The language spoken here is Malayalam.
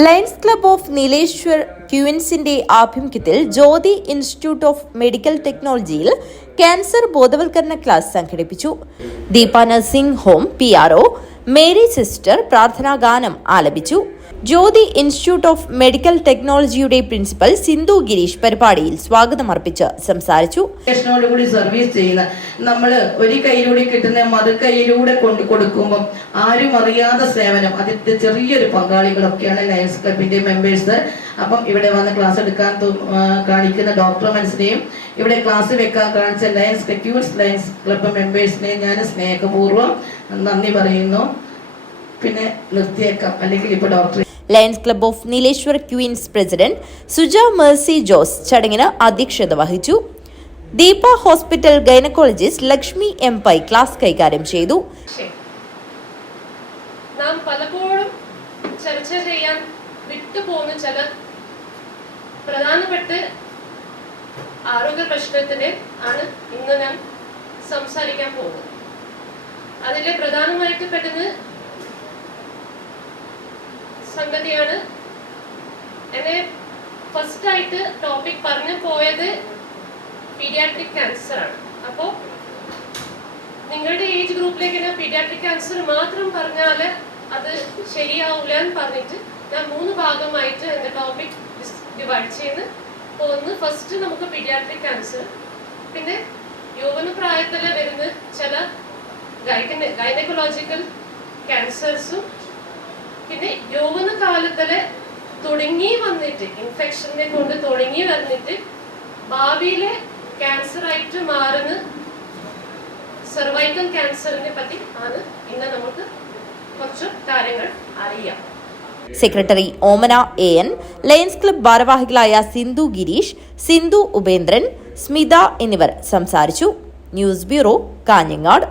ലയൺസ് ക്ലബ് ഓഫ് നീലേശ്വർ ക്യൂൻസിന്റെ ആഭിമുഖ്യത്തിൽ ജ്യോതി ഇൻസ്റ്റിറ്റ്യൂട്ട് ഓഫ് മെഡിക്കൽ ടെക്നോളജിയിൽ ക്യാൻസർ ബോധവൽക്കരണ ക്ലാസ് സംഘടിപ്പിച്ചു. Deepa nursing home PRO Mary sister പ്രാർത്ഥനാഗാനം ആലപിച്ചു. ജ്യോതി ഇൻസ്റ്റിറ്റ്യൂട്ട് ഓഫ് മെഡിക്കൽ ടെക്നോളജിയുടെ പ്രിൻസിപ്പൽ സിന്ധു ഗിരീഷ് പരിപാടിയിൽ സ്വാഗതം അർപ്പിച്ച് സംസാരിച്ചു. സർവീസ് ചെയ്യുന്ന നമ്മൾ ഒരു കൈയിലൂടെ കിട്ടുന്ന മറു കൈയിലൂടെ കൊണ്ടു കൊടുക്കുമ്പോൾ ആരും അറിയാത്ത സേവനം അതിന്റെ ചെറിയൊരു പങ്കാളികളൊക്കെയാണ് ലയൺസ് ക്ലബിന്റെ മെമ്പേഴ്സ്. അപ്പം ഇവിടെ വന്ന് ക്ലാസ് എടുക്കാൻ കാണിക്കുന്ന ഡോക്ടർമാൻസിനെയും ഇവിടെ ക്ലാസ് വെക്കാൻ കാണിച്ച ലയൺസ് ക്ലബ് മെമ്പേഴ്സിനെയും ഞാൻ സ്നേഹപൂർവ്വം നന്ദി പറയുന്നു. പിന്നെ നിർത്തിയേക്കാം, അല്ലെങ്കിൽ ഇപ്പൊ doctor. Lions club of Nileshwar queens president Suja Mercy Jose ചടങ്ങിന് അധ്യക്ഷത വഹിച്ചു. Deepa hospital gynaecologist Lakshmi M. Pai class കൈകാര്യം ചെയ്തു. നാം പലപ്പോഴും ചർച്ച ചെയ്യാൻ വിട്ടുപോകുന്ന ചില പ്രധാനപ്പെട്ട ആരോഗ്യ പ്രശ്നത്തിന് ആണ് ഇന്ന് ഞാൻ സംസാരിക്കാൻ പോകുന്നത്. അതിലെ പ്രധാനമായിട്ട് പെട്ടെന്ന് സംഗതിയാണ്. എന്നെ ഫസ്റ്റ് ആയിട്ട് ടോപ്പിക് പറഞ്ഞു പോയത് പീഡിയാട്രിക് ക്യാൻസർ ആണ്. അപ്പോൾ നിങ്ങളുടെ ഏജ് ഗ്രൂപ്പിലേക്ക് ഞാൻ പീഡിയാട്രിക് ക്യാൻസർ മാത്രം പറഞ്ഞാൽ അത് ശരിയാവില്ല എന്ന് പറഞ്ഞിട്ട് ഞാൻ 3 ഭാഗമായിട്ട് എൻ്റെ ടോപ്പിക് ഡിവൈഡ് ചെയ്ത് പോകുന്നു. ഫസ്റ്റ് നമുക്ക് പീഡിയാട്രിക് ക്യാൻസർ, പിന്നെ യൗവന പ്രായത്തിൽ വരുന്ന ചില ഗൈനക്കോളജിക്കൽ ക്യാൻസേഴ്സും, പിന്നെ യൗവന കാലത്തില് തുടങ്ങി വന്നിട്ട് ഇൻഫെക്ഷനെ കൊണ്ട് തുടങ്ങി വന്നിട്ട് ഭാവിയിലെ ക്യാൻസർ ആയിട്ട് മാറുന്ന സർവൈക്കൽ ക്യാൻസറിനെ പറ്റി ആണ് ഇന്ന് നമുക്ക് കുറച്ച് കാര്യങ്ങൾ അറിയാം. Secretary Omana AN, lions club ഭാരവാഹികളായ സിന്ധു ഗിരീഷ്, സിന്ധു ഉപേന്ദ്രൻ, സ്മിത എന്നിവർ സംസാരിച്ചു. News bureau, Kanhangad.